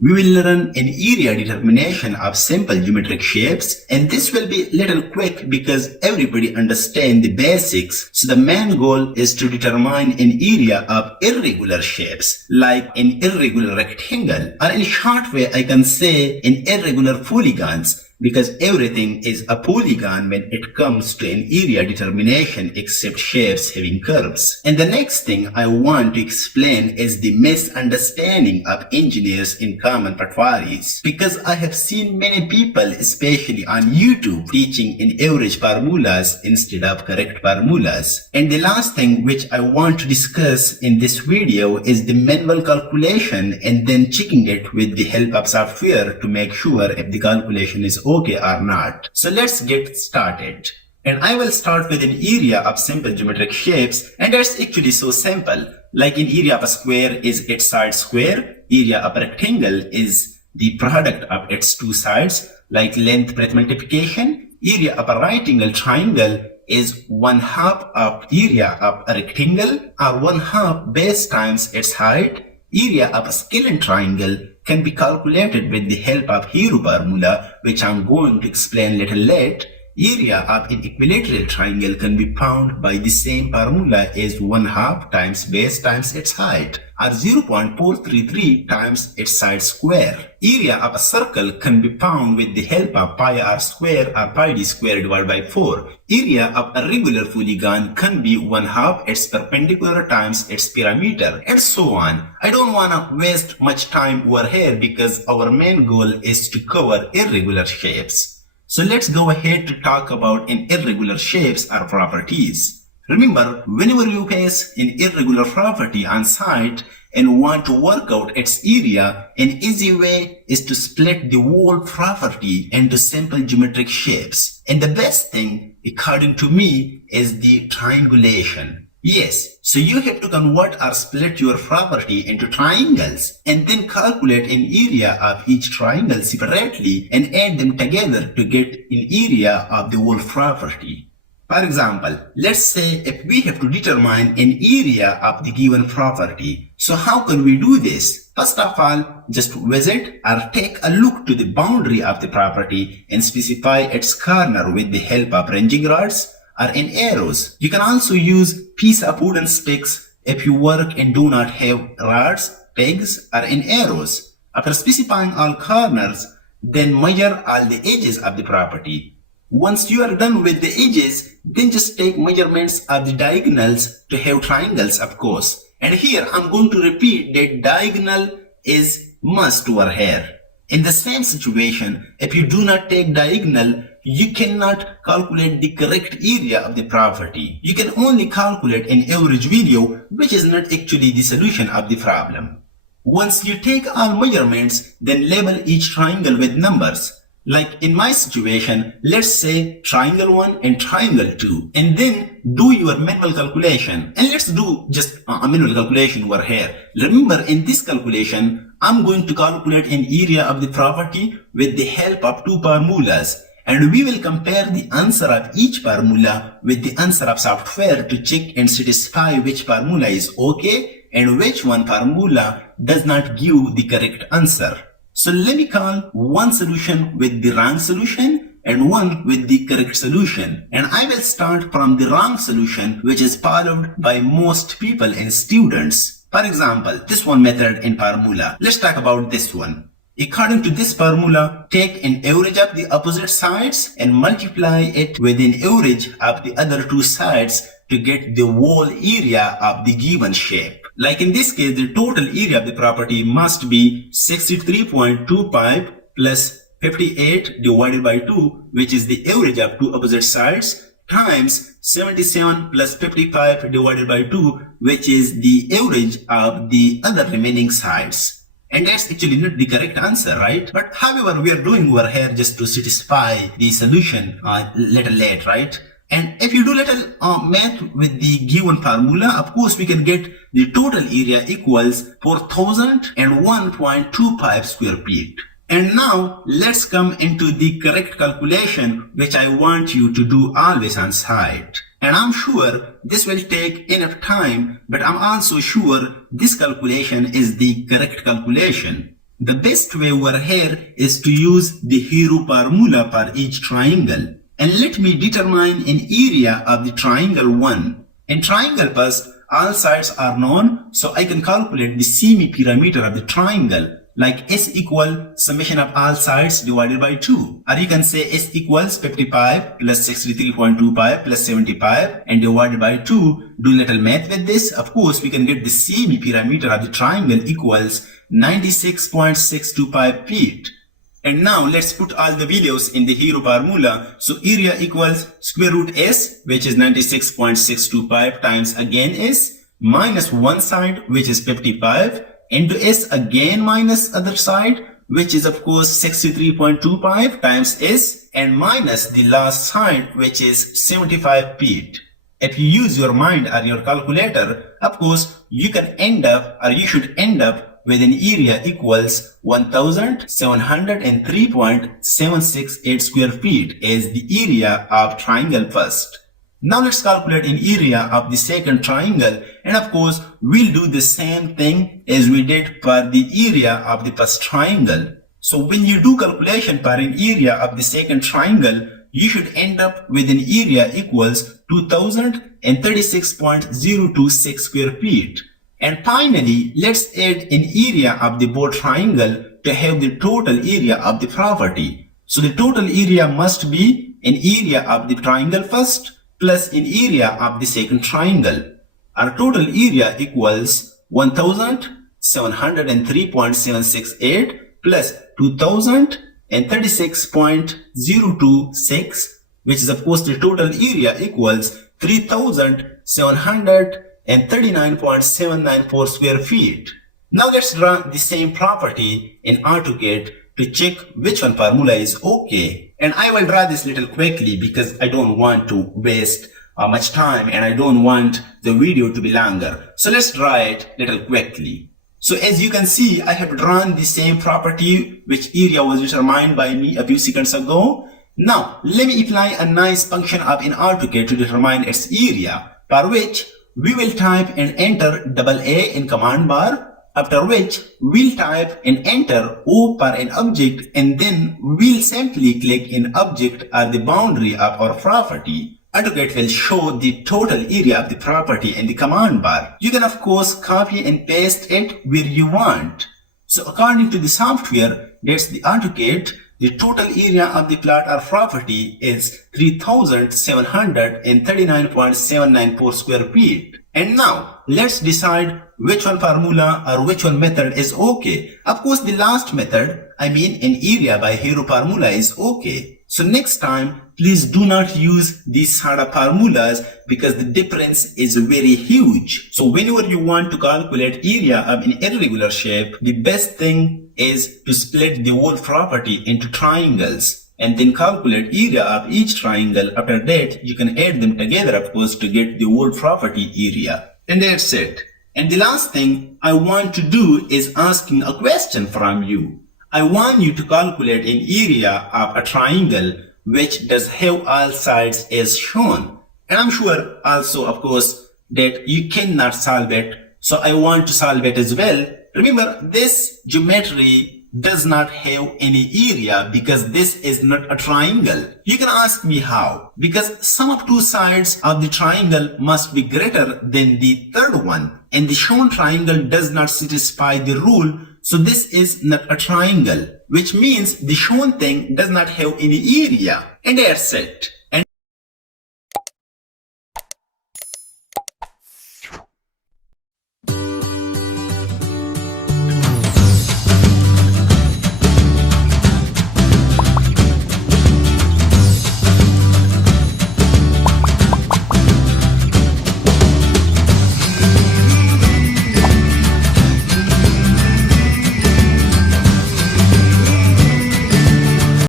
we will learn an area determination of simple geometric shapes, and this will be little quick because everybody understands the basics. So the main goal is to determine an area of irregular shapes, like an irregular rectangle, or in short way I can say an irregular polygons, because everything is a polygon when it comes to an area determination except shapes having curves. And the next thing I want to explain is the misunderstanding of engineers in common patwaris, because I have seen many people, especially on YouTube, teaching in average formulas instead of correct formulas. And the last thing which I want to discuss in this video is the manual calculation and then checking it with the help of software to make sure if the calculation is okay or not. So let's get started. And I will start with an area of simple geometric shapes, and that's actually so simple. Like an area of a square is its side square, area of a rectangle is the product of its two sides, like length breadth multiplication. Area of a right angle triangle is 1/2 of area of a rectangle, or 1/2 base times its height. Area of a scalene triangle can be calculated with the help of Hero formula, which I'm going to explain little late. Area of an equilateral triangle can be found by the same formula as 1/2 times base times its height, or 0.433 times its side square. Area of a circle can be found with the help of pi r square or pi d square divided by 4. Area of a regular polygon can be 1/2 its perpendicular times its perimeter, and so on. I don't want to waste much time over here because our main goal is to cover irregular shapes. So let's go ahead to talk about an irregular shapes or properties. Remember, whenever you face an irregular property on site and want to work out its area, an easy way is to split the whole property into simple geometric shapes. And the best thing, according to me, is the triangulation. Yes, so you have to convert or split your property into triangles and then calculate an area of each triangle separately and add them together to get an area of the whole property. For example, let's say if we have to determine an area of the given property. So how can we do this? First of all, just visit or take a look to the boundary of the property and specify its corner with the help of ranging rods or in arrows. You can also use piece of wooden sticks if you work and do not have rods, pegs, or in arrows. After specifying all corners, then measure all the edges of the property. Once you are done with the edges, then just take measurements of the diagonals to have triangles, of course. And here I'm going to repeat that diagonal is must over here. In the same situation, if you do not take diagonal, you cannot calculate the correct area of the property. You can only calculate an average value, which is not actually the solution of the problem. Once you take all measurements, then label each triangle with numbers. Like in my situation, let's say triangle 1 and triangle 2, and then do your manual calculation. And let's do just a manual calculation over here. Remember, in this calculation, I'm going to calculate an area of the property with the help of two formulas. And we will compare the answer of each formula with the answer of software to check and satisfy which formula is okay and which one formula does not give the correct answer. So let me call one solution with the wrong solution and one with the correct solution. And I will start from the wrong solution, which is followed by most people and students. For example, this one method in formula. Let's talk about this one. According to this formula, take an average of the opposite sides and multiply it with an average of the other two sides to get the whole area of the given shape. Like in this case, the total area of the property must be 63.25 plus 58 divided by 2, which is the average of two opposite sides, times 77 plus 55 divided by 2, which is the average of the other remaining sides. And that's actually not the correct answer, right? But however, we are doing over here just to satisfy the solution little late, right? And if you do little math with the given formula, of course, we can get the total area equals 4001.25 square feet. And now let's come into the correct calculation, which I want you to do always on site. And I'm sure this will take enough time, but I'm also sure this calculation is the correct calculation. The best way over here is to use the hero formula for each triangle. And let me determine an area of the triangle 1. In triangle first, all sides are known, so I can calculate the semi-perimeter of the triangle, like S equal summation of all sides divided by 2. Or you can say S equals 55 plus 63.25 plus 75 and divided by 2. Do little math with this. Of course, we can get the semi-perimeter of the triangle equals 96.625 feet. And now let's put all the values in the hero formula. So area equals square root S, which is 96.625 times again S, minus one side, which is 55, into S again minus other side, which is of course 63.25 times S, and minus the last side, which is 75 feet. If you use your mind or your calculator, of course, you can end up, or you should end up, with an area equals 1703.768 square feet as the area of triangle first. Now let's calculate an area of the second triangle, and of course we'll do the same thing as we did for the area of the first triangle. So when you do calculation for an area of the second triangle, you should end up with an area equals 2036.026 square feet. And finally, let's add an area of the both triangle to have the total area of the property. So the total area must be an area of the triangle first plus an area of the second triangle. Our total area equals 1703.768 plus 2036.026, which is of course the total area equals 3739.794 square feet. Now let's draw the same property in AutoCAD to check which one formula is okay. And I will draw this little quickly because I don't want to waste much time and I don't want the video to be longer. So let's draw it little quickly. So as you can see, I have drawn the same property which area was determined by me a few seconds ago. Now let me apply a nice function up in AutoCAD to determine its area, for which we will type and enter AA in command bar, after which we'll type and enter O for an object, and then we'll simply click in object or the boundary of our property. AutoCAD will show the total area of the property in the command bar. You can of course copy and paste it where you want. So according to the software, that's the AutoCAD, the total area of the plot or property is 3739.794 square feet. And now let's decide which one formula or which one method is okay. Of course, the last method, I mean an area by hero formula, is okay. So next time, please do not use these sort of formulas because the difference is very huge. So whenever you want to calculate area of an irregular shape, the best thing is to split the whole property into triangles and then calculate area of each triangle. After that, you can add them together, of course, to get the whole property area. And that's it. And the last thing I want to do is asking a question from you. I want you to calculate an area of a triangle which does have all sides as shown. And I'm sure also, of course, that you cannot solve it. So I want to solve it as well. Remember, this geometry does not have any area because this is not a triangle. You can ask me how. Because sum of two sides of the triangle must be greater than the third one. And the shown triangle does not satisfy the rule. So this is not a triangle, which means the shown thing does not have any area. And that's it.